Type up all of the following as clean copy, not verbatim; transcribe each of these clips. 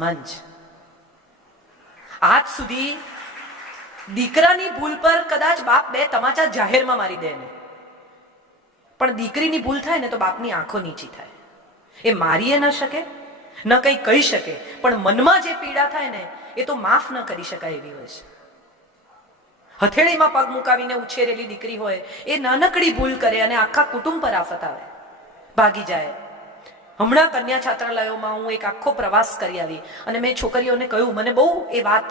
મંચ આજ સુધી દીકરાની ભૂલ પર કદાચ બાપ બે તમાચા જાહેરમાં મારી દે ને, પણ દીકરીની ભૂલ થાય ને તો બાપની આંખો નીચી થાય. એ મારી ન શકે, ન કંઈ કહી શકે, પણ મનમાં જે પીડા થાય ને એ તો માફ ન કરી શકાય એવી હોય છે. હથેળીમાં પગ મુકાવીને ઉછેરેલી દીકરી હોય એ નાનકડી ભૂલ કરે અને આખા કુટુંબ પર આફત આવે, ભાગી જાય. હમણાં કન્યા છાત્રાલયોમાં હું એક આખો પ્રવાસ કરી આવી અને મેં છોકરીઓને કહ્યું, મને બહુ એ વાત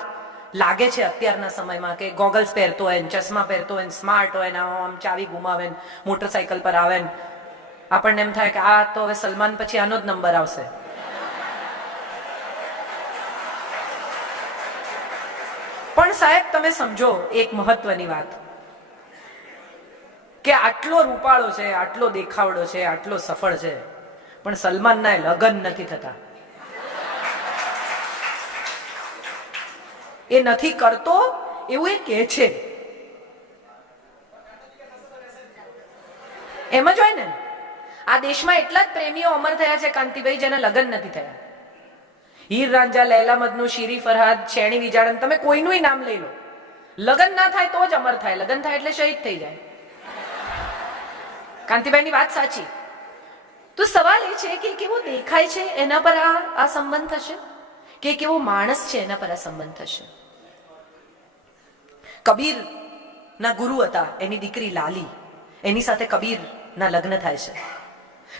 લાગે છે અત્યારના સમયમાં કે ગોગલ્સ પહેરતો હોય ને, ચશ્મા પહેરતો હોય ને, સ્માર્ટ હોય ને, આમ ચાવી ગુમાવે ને, મોટરસાયકલ પર આવે ને, આપણને એમ થાય કે આ તો હવે સલમાન પછી આનો જ નંબર આવશે. પણ સાહેબ તમે સમજો એક મહત્વની વાત કે આટલો રૂપાળો છે, આટલો દેખાવડો છે, આટલો સફળ છે, પણ સલમાનના લગ્ન નથી થતા. એ નથી કરતો એવું એ કહે છે. એમ જ હોય ને, આ દેશમાં એટલા જ પ્રેમીઓ અમર થયા છે કાંતિભાઈ જેના લગ્ન નથી થયા. હીર રાંઝા, લૈલા મજનુ, શીરી ફરહાદ, શેણી વિજાણન, તમે કોઈનું નામ લઈ લો, લગ્ન ના થાય તો જ અમર થાય, લગ્ન થાય એટલે શહીદ થઈ જાય. કાંતિભાઈની વાત સાચી. તો સવાલ એ છે કે કેવો દેખાય છે એના પર આ સંબંધ થશે, કે કેવો માણસ છે એના પર આ સંબંધ થશે. કબીર ના ગુરુ હતા, એની દીકરી લાલી, એની સાથે કબીર ના લગ્ન થાય છે.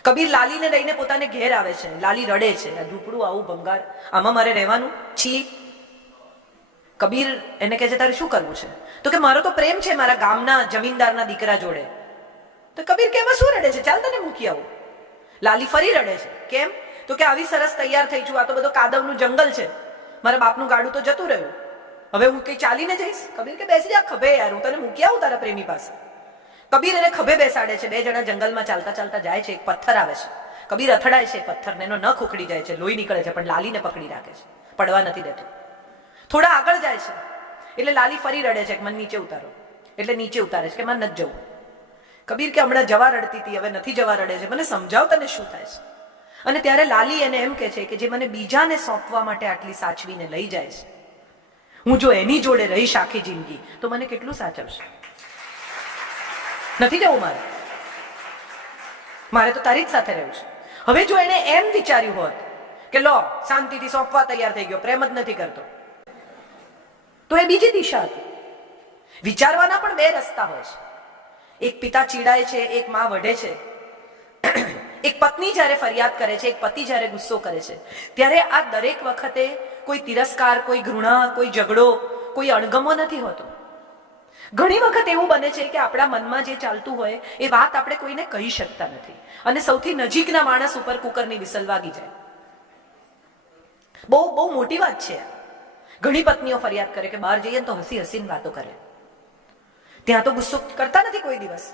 કબીર લાલીને લઈને પોતાને ઘેર આવે છે. લાલી રડે છે, આ ઝૂંપડું આવું ભંગાર, આમાં મારે રહેવાનું છી. કબીર એને કહે છે, તારે શું કરવું છે? તો કે મારો તો પ્રેમ છે મારા ગામના જમીનદારના દીકરા જોડે. તો કબીર કે એમાં શું રડે છે, ચાલ તને મૂકી આવું. લાલી ફરી રડે છે. કેમ? તો કે આવી સરસ તૈયાર થઈ છું, આ તો બધો કાદવનું જંગલ છે, મારા બાપનું ગાડું તો જતું રહ્યું, હવે હું કઈ ચાલીને જઈશ? કબીર કે બેસી જા ખભે યાર, હું તને મૂકી આવું તારા પ્રેમી પાસે. કબીર એને ખભે બેસાડે છે. બે જણા જંગલમાં ચાલતા ચાલતા જાય છે. એક પથ્થર આવે છે. કબીર અથડાય છે પથ્થરને, એનો નખ ઉખડી જાય છે, લોહી નીકળે છે, પણ લાલીને પકડી રાખે છે, પડવા નથી દેતો. થોડા આગળ જાય છે એટલે લાલી ફરી રડે છે કે મને નીચે ઉતારો. એટલે નીચે ઉતારે છે કે મને નથી જવું. કબીર કે હમણાં જવા રડતી હતી, હવે નથી જવા રડે છે, મને સમજાવ તને શું થાય છે. અને ત્યારે લાલી એને એમ કહે છે કે જે મને બીજાને સોંપવા માટે આટલી સાચવીને લઈ જાય છે, હું જો એની જોડે રહીશ આખી જિંદગી તો મને કેટલું સાચવશે. નથી જવું મારે તો તારી જ સાથે રહેવું છે. હવે જો એને એમ વિચાર્યું હોત કે લો શાંતિથી સોંપવા તૈયાર થઈ ગયો, પ્રેમ જ નથી કરતો, તો એ બીજી દિશા હતી. વિચારવાના પણ બે રસ્તા હોય છે. એક પિતા ચીડાય છે, એક માં વઢે છે. એક પત્ની જ્યારે ફરિયાદ કરે છે, એક પતિ જ્યારે ગુસ્સો કરે છે, ત્યારે આ દરેક વખતે કોઈ તિરસ્કાર, કોઈ ઘૃણા, કોઈ ઝઘડો, કોઈ અણગમો નથી હોતો. ઘણી વખત એવું બને છે કે આપણા મનમાં જે ચાલતું હોય એ વાત આપણે કોઈને કહી શકતા નથી, અને સૌથી નજીકના માણસ ઉપર કુકરની વિસલ વાગી જાય. બહુ બહુ મોટી વાત છે. ઘણી પત્નીઓ ફરિયાદ કરે કે બહાર જઈએ તો હસી હસીને વાતો કરે, ત્યાં તો ગુસ્સો કરતા નથી કોઈ દિવસ.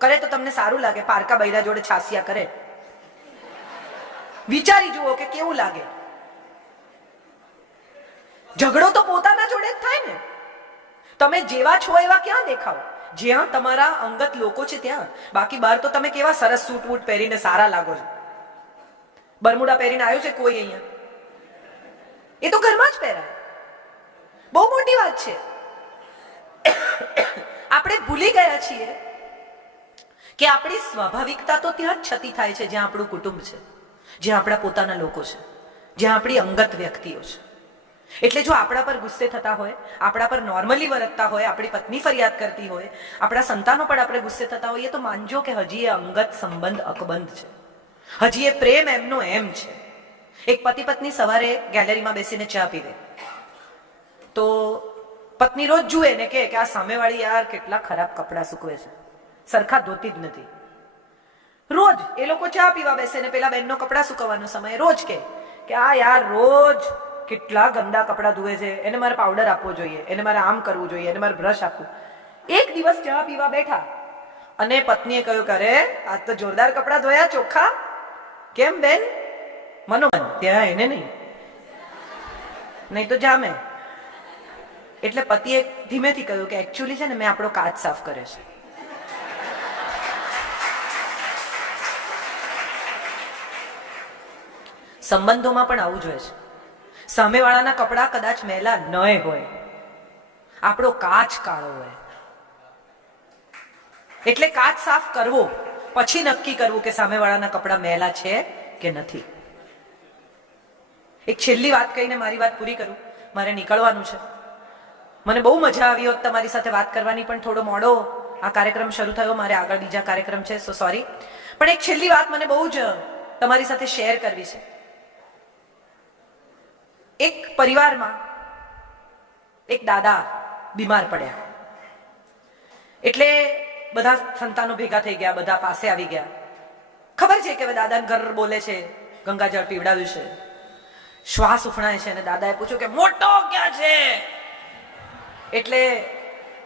કરે તો તમને સારું લાગે, પારકા બૈરા જોડે છાસિયા કરે. વિચારી જુઓ કે કેવું લાગે. ઝઘડો તો પોતાના જોડે જ થાય ને. તમે જેવા છો એવા ક્યાં દેખાવ? જ્યાં તમારા અંગત લોકો છે ત્યાં. બાકી બહાર તો તમે કેવા સરસ સૂટ વૂટ પહેરીને સારા લાગો છો. બરમુડા પહેરીને આવ્યો છે કોઈ અહીંયા? એ તો ઘરમાં જ પહેરાય. બહુ મોટી વાત છે. આપણે ભૂલી ગયા છીએ કે આપણી સ્વાભાવિકતા તો ત્યાં જ છતી થાય છે જ્યાં આપણું કુટુંબ છે, જ્યાં આપણા પોતાના લોકો છે, જ્યાં આપણી અંગત વ્યક્તિઓ છે. એટલે જો આપણા પર ગુસ્સે થતા હોય, આપણા પર નોર્મલી વર્તતા હોય, આપણી પત્ની ફરિયાદ કરતી હોય, આપણા સંતાનો પણ આપણે ગુસ્સે થતા હોઈએ, તો માનજો કે હજી એ અંગત સંબંધ અકબંધ છે, હજી એ પ્રેમ એમનો એમ છે. એક પતિ પત્ની સવારે ગેલેરીમાં બેસીને ચા પીવે તો પત્ની રોજ જુએ ને કે આ સામેવાળી યાર કેટલા ખરાબ કપડાં સૂકવે છે, સરખા ધોતી જ નથી. રોજ એ લોકો ચા પીવા બેસે ને પેલા બેનનો કપડાં સૂકવવાનો સમય રોજ કે આ યાર રોજ કેટલા ગંદા કપડાં ધુએ છે, એને મારે પાવડર આપવો જોઈએ, એને મારે આમ કરવું જોઈએ, એને મારે બ્રશ આપવું. એક દિવસ ચા પીવા બેઠા અને પત્નીએ કહ્યું કે અરે આજ તો જોરદાર કપડાં ધોયા, ચોખ્ખા. કેમ બેન? મનોમન. ત્યાં એને નહીં તો જામે. એટલે પતિએ ધીમેથી કહ્યું કે એકચ્યુઅલી છે ને મેં આપણો કાચ સાફ કર્યો છે. સંબંધોમાં પણ આવું જોઈએ છે. સામેવાળાના કપડાં કદાચ મેલા ન હોય, આપણો કાચ કાળો હોય, એટલે કાચ સાફ કરવો, પછી નક્કી કરવું કે સામેવાળાના કપડાં મેલા છે કે નથી. એક છેલ્લી વાત કહીને મારી વાત પૂરી કરું, મારે નીકળવાનું છે. મને બહુ મજા આવી હોત તમારી સાથે વાત કરવાની, પણ થોડો મોડો આ કાર્યક્રમ શરૂ થયો, મારે આગળ બીજા કાર્યક્રમ છે, સો સોરી. પણ એક છેલ્લી વાત મને બહુ જ તમારી સાથે શેર કરવી છે. એક પરિવારમાં એક દાદા બીમાર પડ્યા, એટલે બધા સંતાનો ભેગા થઈ ગયા, બધા પાસે આવી ગયા. ખબર છે કે દાદાને ઘર બોલે છે, ગંગાજળ પીવડાવ્યું છે, શ્વાસ ઉફણાય છે, અને દાદાએ પૂછ્યું કે મોટો ક્યાં છે? એટલે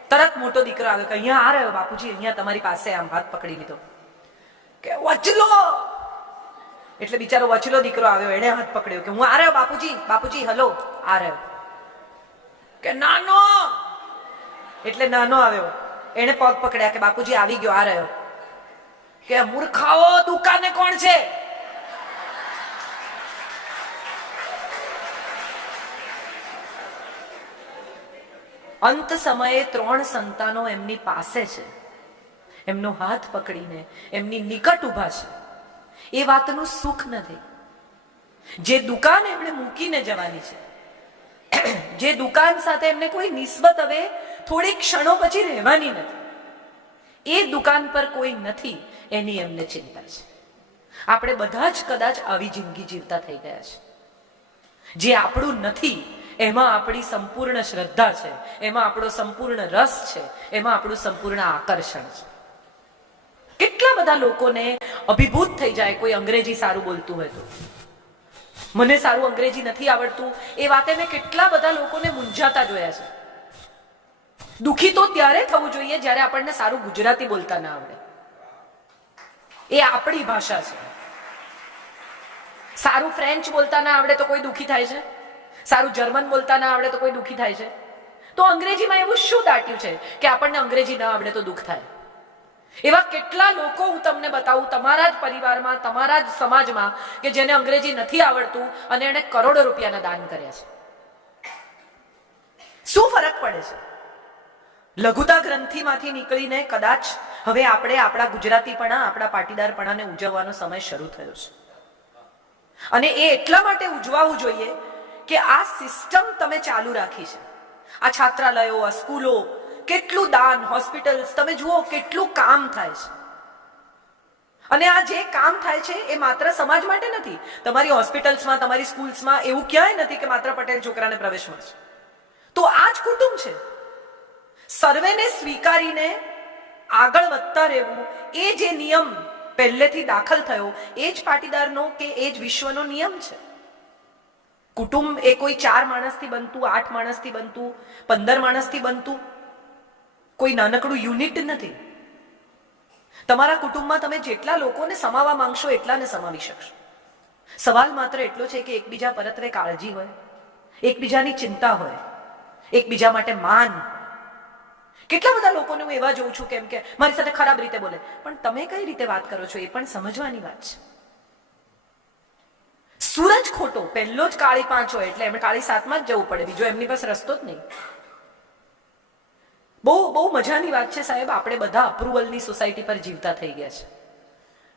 તરત મોટો દીકરો આવ્યો કે અહીંયા આ રહ્યો બાપુજી, અહીંયા તમારી પાસે. આમ હાથ પકડી લીધો કે વચલો. એટલે બિચારો વચલો દીકરો આવ્યો, એને હાથ પકડ્યો કે હું આ રહ્યો બાપુજી, બાપુજી હલો, આ રહ્યો. કે નાનો. એટલે નાનો આવ્યો, એને પગ પકડ્યા કે બાપુજી આવી ગયો, આ રહ્યો. કે મૂર્ખાઓ, દુકાને કોણ છે? અંત સમયે 3 સંતાનો એમની પાસે છે, એમનો હાથ પકડીને એમની નિકટ ઉભા છે. એ વાતનું સુખ નથી. જે દુકાન એમણે મૂકીને જવાની છે, જે દુકાન સાથે એમને કોઈ નિસ્બત હવે થોડી ક્ષણો પછી રહેવાની નથી, એ દુકાન પર કોઈ નથી, એની એમને ચિંતા છે. આપણે બધા જ કદાચ આવી જિંદગી જીવતા થઈ ગયા છે. જે આપણું નથી એમાં આપણી સંપૂર્ણ શ્રદ્ધા છે, એમાં આપણો સંપૂર્ણ રસ છે, એમાં આપણું સંપૂર્ણ આકર્ષણ છે. કેટલા બધા લોકોને અભિભૂત થઈ જાય કોઈ અંગ્રેજી સારું બોલતું હોય તો. મને સારું અંગ્રેજી નથી આવડતું એ વાતે મેં કેટલા બધા લોકોને મૂંઝાતા જોયા છે. દુખી તો ત્યારે થવું જોઈએ જ્યારે આપણને સારું ગુજરાતી બોલતા ના આવડે. એ આપણી ભાષા છે. સારું ફ્રેન્ચ બોલતા ના આવડે તો કોઈ દુખી થાય છે, સારું જર્મન બોલતા ના આવડે તો કોઈ દુખી થાય છે. તો અંગ્રેજીમાં એવું શું દાટ્યું છે કે આપણને અંગ્રેજી ના આવડે તો દુઃખ થાય? એવા કેટલા લોકો હું તમને બતાવું તમારા જ પરિવારમાં, તમારા જ સમાજમાં, કે જેને અંગ્રેજી નથી આવડતું અને એને કરોડો રૂપિયાના દાન કર્યા છે. શું ફરક પડે છે? લઘુતા ગ્રંથિમાંથી નીકળીને કદાચ હવે આપણે આપણા ગુજરાતીપણા, આપણા પાટીદારપણાને ઉજવવાનો સમય શરૂ થયો છે. અને એ એટલા માટે ઉજવાવું જોઈએ કે આ સિસ્ટમ તમે ચાલુ રાખી છે. આ છાત્રાલયો, આ સ્કૂલો, કેટલું દાન, હોસ્પિટલ્સ, તમે જુઓ કેટલું કામ થાય છે. અને આ જે કામ થાય છે એ માત્ર સમાજ માટે નથી. તમારી હોસ્પિટલ્સમાં, તમારી સ્કૂલ્સમાં એવું ક્યાંય નથી કે માત્ર પટેલ છોકરાને પ્રવેશ મળશે. તો આ જ કુટુંબ છે. સર્વેને સ્વીકારીને આગળ વધતા રહેવું, એ જે નિયમ પહેલેથી દાખલ થયો, એ જ પાટીદારનો કે એ જ વિશ્વનો નિયમ છે. કુટુંબ એ કોઈ 4 માણસથી બનતું, 8 માણસથી બનતું, 15 માણસથી બનતું કોઈ નાનકડું યુનિટ નથી. તમારા કુટુંબમાં તમે જેટલા લોકોને સમાવવા માંગશો એટલાને સમાવી શકશો. સવાલ માત્ર એટલો છે કે એકબીજા પરત્વે કાળજી હોય, એકબીજાની ચિંતા હોય, એકબીજા માટે માન. કેટલા બધા લોકોને હું એવા જોઉં છું કેમ કે મારી સાથે ખરાબ રીતે બોલે, પણ તમે કઈ રીતે વાત કરો છો એ પણ સમજવાની વાત છે. સૂરજ ખોટો, પહેલો જ કાળી 5 હોય એટલે એમને કાળી 7માં જ જવું પડે, બીજો એમની પાસે રસ્તો જ નહીં. બહુ મજાની વાત છે સાહેબ, આપણે બધા અપ્રુવલની સોસાયટી પર જીવતા થઈ ગયા છે.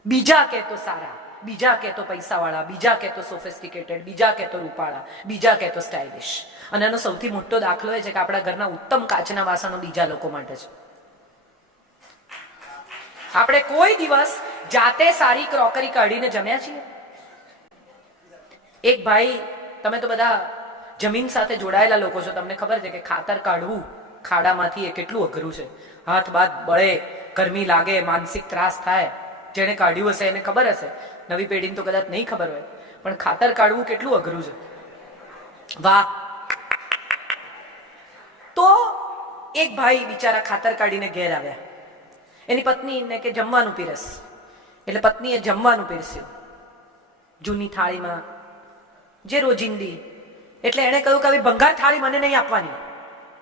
બીજા કે તો સારા, બીજા કે તો પૈસાવાળા, બીજા કે તો સોફિસ્ટિકેટેડ, બીજા કે તો રૂપાળા, બીજા કે તો સ્ટાઇલિશ. અને એનો સૌથી મોટો દાખલો એ છે કે આપણા ઘરના ઉત્તમ કાચના વાસણો બીજા લોકો માટે છે. આપણે કોઈ દિવસ જાતે સારી ક્રોકરી કાઢીને જમ્યા છીએ? એક ભાઈ, તમે તો બધા જમીન સાથે જોડાયેલા લોકો છો, તમને ખબર છે કે ખાતર કાઢવું ખાડામાંથી એ કેટલું અઘરું છે. હાથ બાદ બળે, ગરમી લાગે, માનસિક ત્રાસ થાય. જેને કાઢ્યું હશે એને ખબર હશે, નવી પેઢીને તો કદાચ નહીં ખબર હોય, પણ ખાતર કાઢવું કેટલું અઘરું છે. વાહ. તો એક ભાઈ બિચારા ખાતર કાઢીને ઘેર આવ્યા. એની પત્નીને કે જમવાનું પીરસ, એટલે પત્નીએ જમવાનું પીરસ્યું જૂની થાળીમાં, જે રોજિંદી. એટલે એણે કહ્યું કે ભંગાર થાળી મને નહીં આપવાની,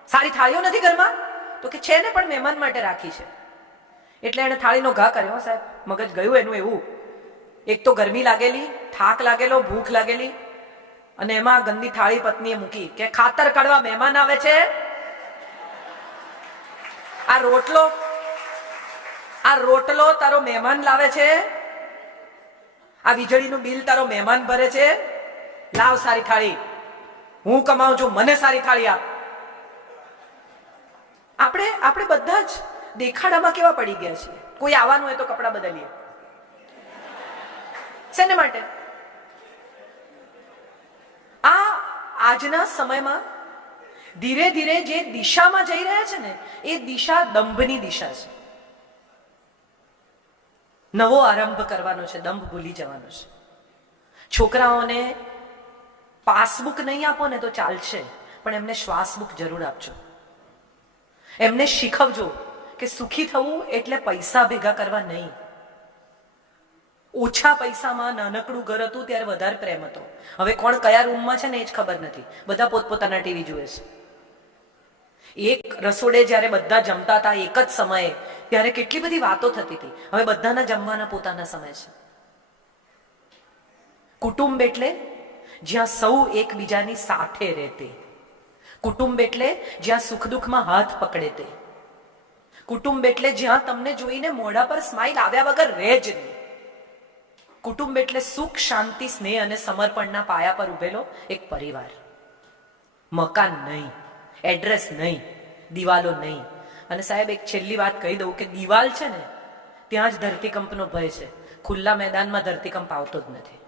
સારી થાળીઓ નથી ઘરમાં? તો કે છે ને, પણ મહેમાન માટે રાખી છે. એટલે એણે થાળીનો ઘા કર્યો. સાહેબ મગજ ગયું એનું એવું. એક તો ગરમી લાગેલી, થાક લાગેલો, ભૂખ લાગેલી, અને એમાં ગંદી થાળી પત્નીએ મૂકી કે ખાતર કાઢવા મહેમાન આવે છે, આ રોટલો તારો મહેમાન લાવે છે, આ વીજળીનું બિલ તારો મહેમાન ભરે છે, લાવ સારી થાળી, હું કમાઉં છું, મને સારી થાળી આપ. આપણે બધા જ દેખાડામાં કેવા પડી ગયા છીએ. કોઈ આવવાનું હોય તો કપડા બદલીએ. શેને માટે? આજના સમયમાં ધીરે ધીરે જે દિશામાં જઈ રહ્યા છે ને, એ દિશા દંભની દિશા છે. નવો આરંભ કરવાનો છે, દંભ ભૂલી જવાનો છે. છોકરાઓને પાસબુક નહીં આપો ને તો ચાલશે, પણ એમને શ્વાસબુક જરૂર આપજો. એમને શીખવજો કે સુખી થવું એટલે પૈસા ભેગા કરવા નહીં. ઓછા પૈસામાં નાનકડું ઘર હતું ત્યારે વધારે પ્રેમ હતો. હવે કોણ કયા રૂમમાં છે ને એ જ ખબર નથી. બધા પોતપોતાના ટીવી જુએ છે. એક રસોડે જ્યારે બધા જમતા હતા એક જ સમયે, ત્યારે કેટલી બધી વાતો થતી હતી. હવે બધાના જમવાના પોતાના સમય છે. કુટુંબ એટલે જ્યાં સૌ એકબીજાની સાથે રહેતે. કુટુંબ એટલે જ્યાં સુખ દુઃખમાં હાથ પકડે તે. કુટુંબ એટલે જ્યાં તમને જોઈને મોઢા પર સ્માઈલ આવ્યા વગર રહે જ નહીં. કુટુંબ એટલે સુખ, શાંતિ, સ્નેહ અને સમર્પણના પાયા પર ઉભેલો એક પરિવાર. મકાન નહીં, એડ્રેસ નહીં, દિવાલો નહીં. અને સાહેબ એક છેલ્લી વાત કહી દઉં કે દિવાલ છે ને ત્યાં જ ધરતીકંપનો ભય છે. ખુલ્લા મેદાનમાં ધરતીકંપ આવતો જ નથી.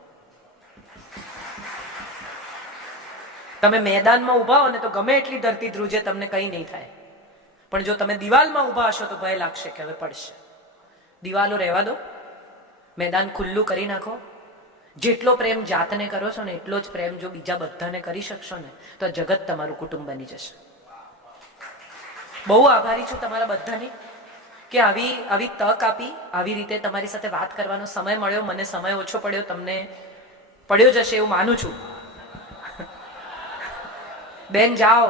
તમે મેદાનમાં ઉભા હો ને તો ગમે એટલી ધરતી ધ્રુજે, તમને કંઈ નહીં થાય. પણ જો તમે દિવાલમાં ઉભા હશો તો ભય લાગશે કે હવે પડશે. દિવાલો રહેવા દો, મેદાન ખુલ્લું કરી નાખો. જેટલો પ્રેમ જાતને કરો છો ને એટલો જ પ્રેમ જો બીજા બધાને કરી શકશો ને તો જગત તમારું કુટુંબ બની જશે. બહુ આભારી છું તમારા બધાની કે આવી તક આપી, આવી રીતે તમારી સાથે વાત કરવાનો સમય મળ્યો. મને સમય ઓછો પડ્યો, તમને પડ્યો જશે એવું માનું છું. બેન જાઓ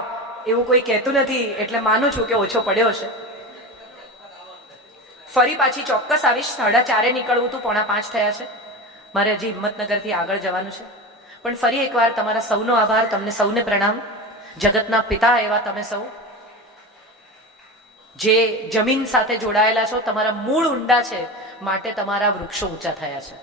એવું કોઈ કહેતું નથી એટલે માનું છું કે ઓછો પડ્યો હશે. ફરી પાછી ચોક્કસ આવીશ. 4:30 નીકળવું હતું, 4:45 થયા છે. મારે હજી હિંમતનગરથી આગળ જવાનું છે. પણ ફરી એકવાર તમારા સૌનો આભાર, તમને સૌને પ્રણામ. જગતના પિતા એવા તમે સૌ જે જમીન સાથે જોડાયેલા છો, તમારા મૂળ ઊંડા છે માટે તમારા વૃક્ષો ઊંચા થયા છે.